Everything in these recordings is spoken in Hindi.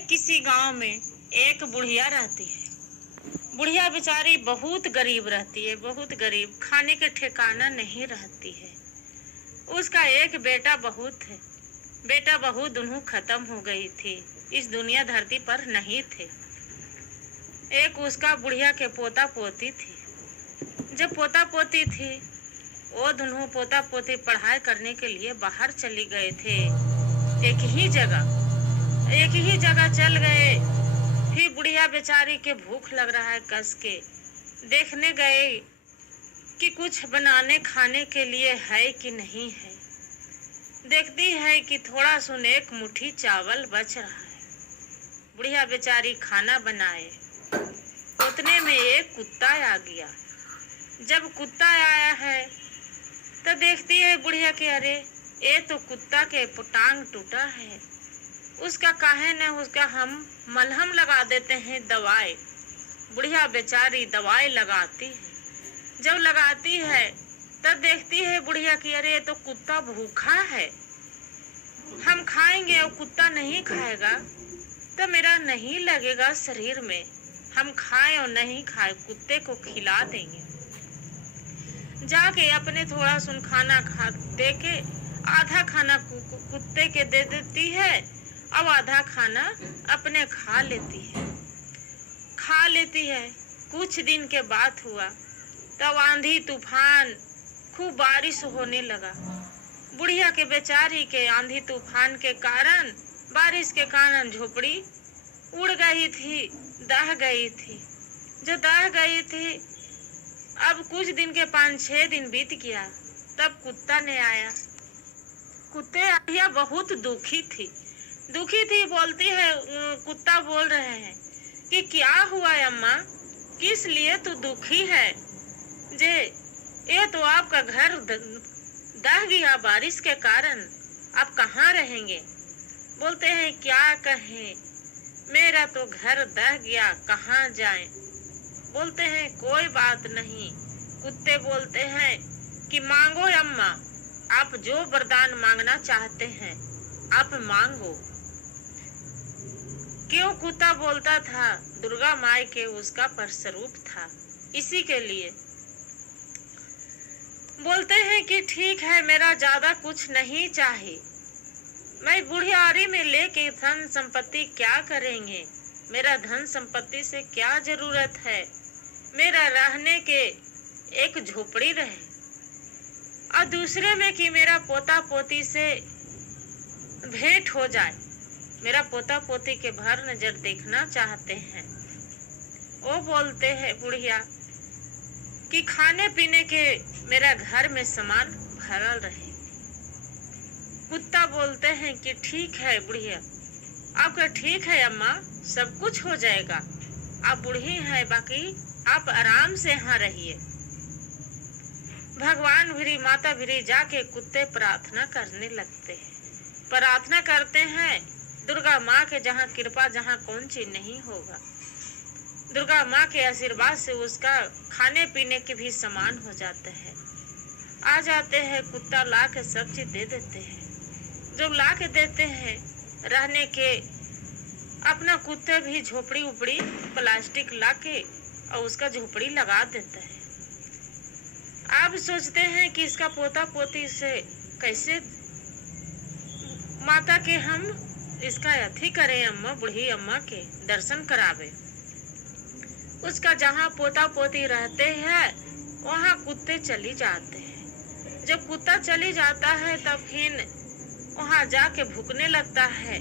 किसी गांव में एक बुढ़िया रहती है। बुढ़िया बेचारी बहुत गरीब रहती है, बहुत गरीब, खाने के ठिकाना नहीं रहती है। उसका एक बेटा बहुत है। बेटा बहू दोनों खत्म हो गई थी, इस दुनिया धरती पर नहीं थे। एक उसका बुढ़िया के पोता पोती थी। जब पोता पोती थी, वो दोनों पोता पोती पढ़ाई करने के लिए बाहर चली गए थे। एक ही जगह चल गए। फिर बुढ़िया बेचारी के भूख लग रहा है, कस के देखने गए कि कुछ बनाने खाने के लिए है कि नहीं है। देखती है कि थोड़ा सुन एक मुट्ठी चावल बच रहा है। बुढ़िया बेचारी खाना बनाए, उतने में एक कुत्ता आ गया। जब कुत्ता आया है तो देखती है बुढ़िया कि अरे ये तो कुत्ता के टांग टूटा है, उसका काहे न उसका हम मलहम लगा देते हैं, दवाई। बुढ़िया बेचारी दवाई लगाती है। जब लगाती है तब देखती है बुढ़िया कि अरे ये तो कुत्ता भूखा है, हम खाएंगे और कुत्ता नहीं खाएगा तो मेरा नहीं लगेगा शरीर में। हम खाएं और नहीं खाए कुत्ते को खिला देंगे। जाके अपने थोड़ा सुन खाना खा दे के आधा खाना कुत्ते के दे देती है, अब आधा खाना अपने खा लेती है। कुछ दिन के बाद हुआ तब आंधी तूफान खूब बारिश होने लगा। बुढ़िया के बेचारी के आंधी तूफान के कारण, बारिश के कारण झोपड़ी उड़ गई थी, दह गई थी। जो दह गई थी, अब कुछ दिन के 5-6 दिन बीत गया, तब कुत्ता ने आया। कुत्ते आया बहुत दुखी थी। बोलती है, कुत्ता बोल रहे हैं कि क्या हुआ अम्मा, किस लिए तू दुखी है? जे ये तो आपका घर दह गया बारिश के कारण, आप कहाँ रहेंगे? बोलते हैं क्या कहें, मेरा तो घर दह गया, कहाँ जाएं? बोलते हैं कोई बात नहीं। कुत्ते बोलते हैं कि मांगो अम्मा, आप जो वरदान मांगना चाहते हैं आप मांगो। क्यों कुत्ता बोलता था? दुर्गा माई के उसका परस्वरूप था, इसी के लिए बोलते हैं कि ठीक है, मेरा ज्यादा कुछ नहीं चाहिए। मैं बुढ़ियारी में लेके धन संपत्ति क्या करेंगे? मेरा धन संपत्ति से क्या जरूरत है? मेरा रहने के एक झोपड़ी रहे, और दूसरे में कि मेरा पोता पोती से भेंट हो जाए। मेरा पोता पोती के भर नजर देखना चाहते हैं। वो बोलते हैं बुढ़िया कि खाने पीने के मेरा घर में सामान भरल रहे। कुत्ता बोलते हैं कि ठीक है बुढ़िया, आपका ठीक है अम्मा, सब कुछ हो जाएगा। आप बूढ़ी है, बाकी आप आराम से यहाँ रहिए। भगवान भिरी माता भिरी जाके कुत्ते प्रार्थना करने लगते हैं। प्रार्थना करते हैं दुर्गा माँ के, जहाँ कृपा, जहाँ कौन चीज नहीं होगा। दुर्गा माँ के आशीर्वाद से उसका खाने पीने के भी सामान हो जाते हैं, आ जाते हैं। कुत्ता ला के सब चीज दे देते हैं। जब ला के देते हैं रहने के, अपना कुत्ते भी झोपड़ी उपड़ी प्लास्टिक ला के और उसका झोपड़ी लगा देता है। आप सोचते हैं कि इसका पोता पोती से कैसे माता के हम इसका अथी करें, अम्मा, बूढ़ी अम्मा के दर्शन करावे। उसका जहाँ पोता पोती रहते हैं वहाँ कुत्ते चली जाते हैं। जब कुत्ता चली जाता है तब फिर वहाँ जाके भूखने लगता है।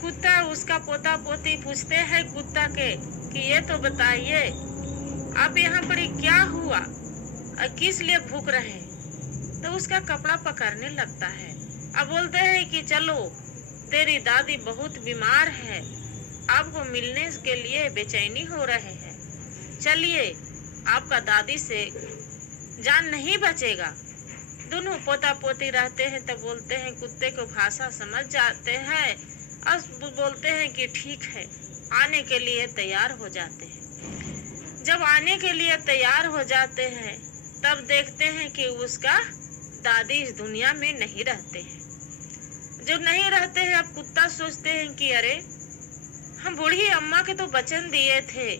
कुत्ता उसका पोता पोती पूछते हैं कुत्ता के कि ये तो बताइए, आप यहाँ पर क्या हुआ और किस लिए भूख रहे? तो उसका कपड़ा पकड़ने लगता है। अब बोलते हैं कि चलो, तेरी दादी बहुत बीमार है, आपको मिलने के लिए बेचैनी हो रहे हैं, चलिए, आपका दादी से जान नहीं बचेगा। दोनों पोता पोती रहते हैं तब बोलते हैं, कुत्ते को भाषा समझ जाते हैं और बोलते हैं कि ठीक है, आने के लिए तैयार हो जाते हैं। जब आने के लिए तैयार हो जाते हैं तब देखते हैं कि उसका दादी इस दुनिया में नहीं रहते हैं। जब नहीं रहते हैं, अब कुत्ता सोचते हैं कि अरे हम बूढ़ी अम्मा के तो वचन दिए थे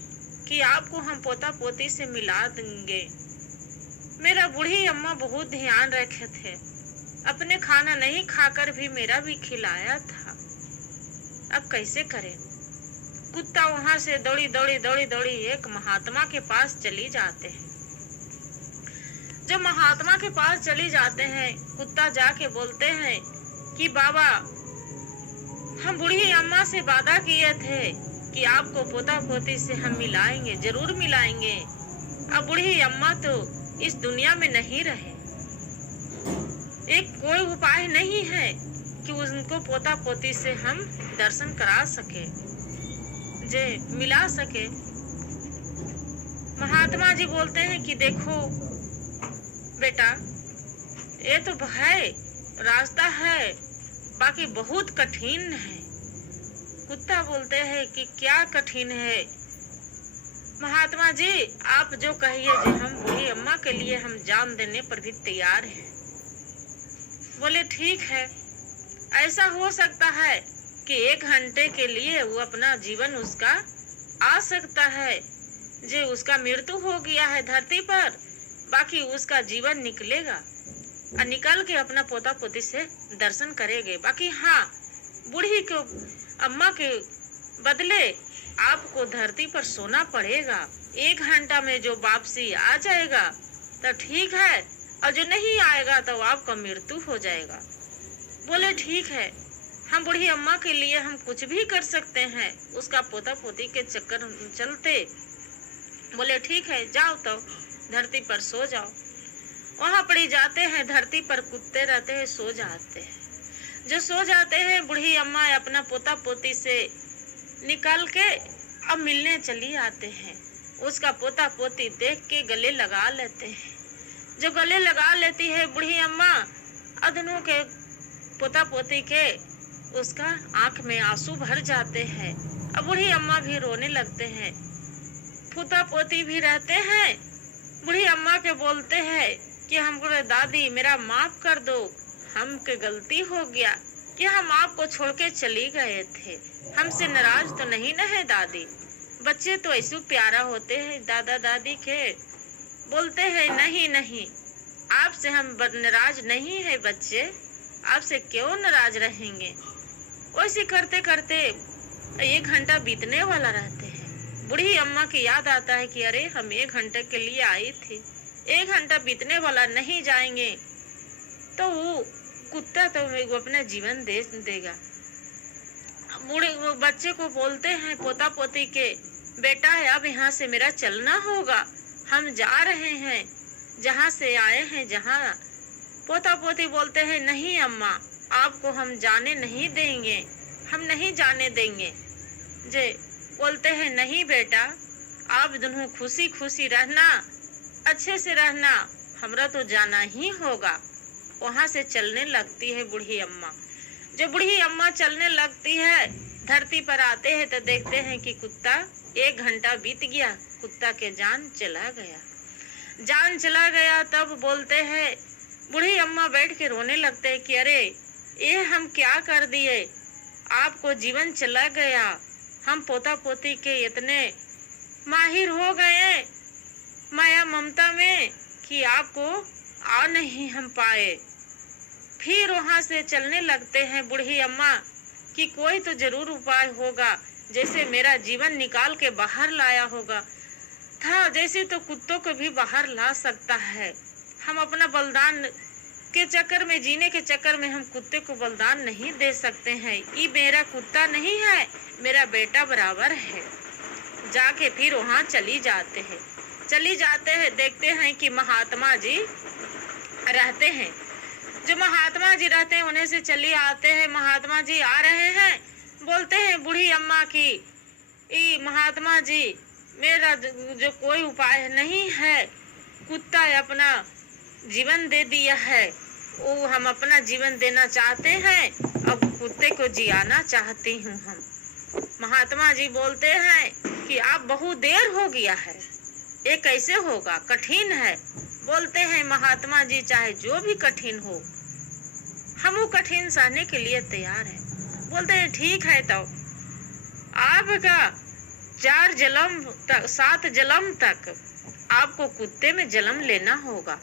कि आपको हम पोता पोती से मिला देंगे। मेरा बूढ़ी अम्मा बहुत ध्यान रखे थे, अपने खाना नहीं खाकर भी मेरा भी खिलाया था। अब कैसे करें? कुत्ता वहां से दौड़ी दौड़ी दौड़ी दौड़ी एक महात्मा के पास चली जाते हैं। जब महात्मा के पास चली जाते हैं, कुत्ता जाके बोलते हैं कि बाबा, हम बूढ़ी अम्मा से वादा किए थे कि आपको पोता पोती से हम मिलाएंगे, जरूर मिलाएंगे। अब बूढ़ी अम्मा तो इस दुनिया में नहीं रहे। एक कोई उपाय नहीं है कि उनको पोता पोती से हम दर्शन करा सके, जे मिला सके। महात्मा जी बोलते हैं कि देखो बेटा, ये तो है, रास्ता है, बाकी बहुत कठिन है। कुत्ता बोलते हैं कि क्या कठिन है? महात्मा जी आप जो कहिए, जी हम बूढ़ी अम्मा के लिए हम जान देने पर भी तैयार हैं। बोले ठीक है, ऐसा हो सकता है कि 1 घंटे के लिए वो अपना जीवन उसका आ सकता है, जो उसका मृत्यु हो गया है धरती पर, बाकी उसका जीवन निकलेगा और निकल के अपना पोता पोती से दर्शन करेंगे। बाकी हाँ, बूढ़ी को अम्मा के बदले आपको धरती पर सोना पड़ेगा। 1 घंटा में जो वापसी आ जाएगा तो ठीक है, और जो नहीं आएगा तो आपका मृत्यु हो जाएगा। बोले ठीक है, हम बूढ़ी अम्मा के लिए हम कुछ भी कर सकते हैं, उसका पोता पोती के चक्कर चलते। बोले ठीक है, जाओ तो धरती पर सो जाओ। वहां पड़ी जाते हैं, धरती पर कुत्ते रहते हैं, सो जाते हैं। जो सो जाते हैं, बूढ़ी अम्मा अपना पोता पोती से निकल के अब मिलने चली आते हैं। उसका पोता पोती देख के गले लगा लेते हैं। जो गले लगा लेती है बूढ़ी अम्मा, अदनों के पोता पोती के उसका आंख में आंसू भर जाते हैं। अब बूढ़ी अम्मा भी रोने लगते हैं। पोता पोती भी रहते हैं, बूढ़ी अम्मा के बोलते हैं कि हमको दादी मेरा माफ कर दो, हमके गलती हो गया कि हम आपको छोड़ के चली गए थे, हमसे नाराज तो नहीं न है दादी। बच्चे तो ऐसे प्यारा होते हैं दादा दादी के। बोलते हैं नहीं नहीं, आपसे हम नाराज नहीं है बच्चे, आपसे क्यों नाराज रहेंगे। वैसे करते करते 1 घंटा बीतने वाला रहते हैं। बूढ़ी अम्मा की याद आता है कि अरे हम 1 घंटे के लिए आई थी, 1 घंटा बीतने वाला, नहीं जाएंगे तो वो कुत्ता तो वो अपना जीवन दे देगा। बूढ़े बच्चे को बोलते हैं पोता पोती के, बेटा अब यहाँ से मेरा चलना होगा, हम जा रहे हैं जहाँ से आए हैं जहाँ। पोता पोती बोलते हैं नहीं अम्मा, आपको हम जाने नहीं देंगे, हम नहीं जाने देंगे। जे बोलते हैं नहीं बेटा, आप दोनों खुशी खुशी रहना, अच्छे से रहना, हमरा तो जाना ही होगा। वहां से चलने लगती है बूढ़ी अम्मा। जब बूढ़ी अम्मा चलने लगती है, धरती पर आते हैं तो देखते हैं कि कुत्ता 1 घंटा बीत गया, कुत्ता के जान चला गया। जान चला गया तब बोलते हैं, बूढ़ी अम्मा बैठ के रोने लगते हैं कि अरे ये हम क्या कर दिए, आपको जीवन चला गया, हम पोता पोती के इतने माहिर हो गए माया ममता में कि आपको आ नहीं हम पाए। फिर वहां से चलने लगते हैं बूढ़ी अम्मा कि कोई तो जरूर उपाय होगा, जैसे मेरा जीवन निकाल के बाहर लाया होगा था, जैसे तो कुत्तों को भी बाहर ला सकता है। हम अपना बलिदान के चक्कर में, जीने के चक्कर में हम कुत्ते को बलिदान नहीं दे सकते हैं। ये मेरा कुत्ता नहीं है, मेरा बेटा बराबर है। जाके फिर वहां चली जाते हैं, देखते हैं कि महात्मा जी रहते हैं। जो महात्मा जी रहते हैं उन्हें से चली आते हैं। महात्मा जी आ रहे हैं, बोलते हैं बूढ़ी अम्मा की, महात्मा जी मेरा जो कोई उपाय नहीं है, कुत्ता अपना जीवन दे दिया है, वो हम अपना जीवन देना चाहते हैं, अब कुत्ते को जियाना चाहती हूँ हम। महात्मा जी बोलते हैं कि आप बहुत देर हो गया है, ये कैसे होगा, कठिन है। बोलते हैं महात्मा जी चाहे जो भी कठिन हो, हम वो कठिन सहने के लिए तैयार हैं। बोलते हैं ठीक है, तो आपका 7 जन्म तक आपको कुत्ते में जन्म लेना होगा,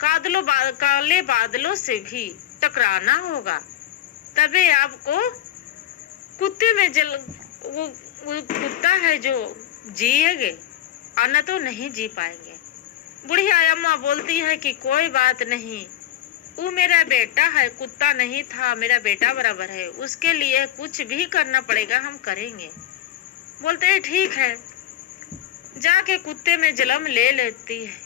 काले बादलों से भी टकराना होगा, तभी आपको कुत्ते में वो कुत्ता है जो जिएंगे, अन्य तो नहीं जी पाएंगे। बुढ़िया अम्मा बोलती है कि कोई बात नहीं, वो मेरा बेटा है, कुत्ता नहीं था, मेरा बेटा बराबर है, उसके लिए कुछ भी करना पड़ेगा, हम करेंगे। बोलते हैं ठीक है, जाके कुत्ते में जन्म ले लेती है।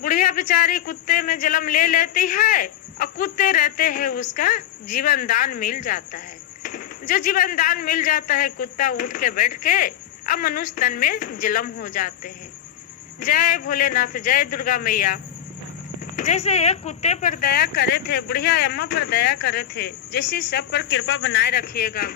बुढ़िया बेचारी कुत्ते में जन्म ले लेती है और कुत्ते रहते हैं, उसका जीवन दान मिल जाता है। जो जीवन दान मिल जाता है, कुत्ता उठ के बैठ के अब मनुष्य तन में जन्म हो जाते हैं। जय भोलेनाथ, जय दुर्गा मैया। जैसे एक कुत्ते पर दया करे थे, बुढ़िया अम्मा पर दया करे थे, जैसी सब पर कृपा बनाए रखिएगा।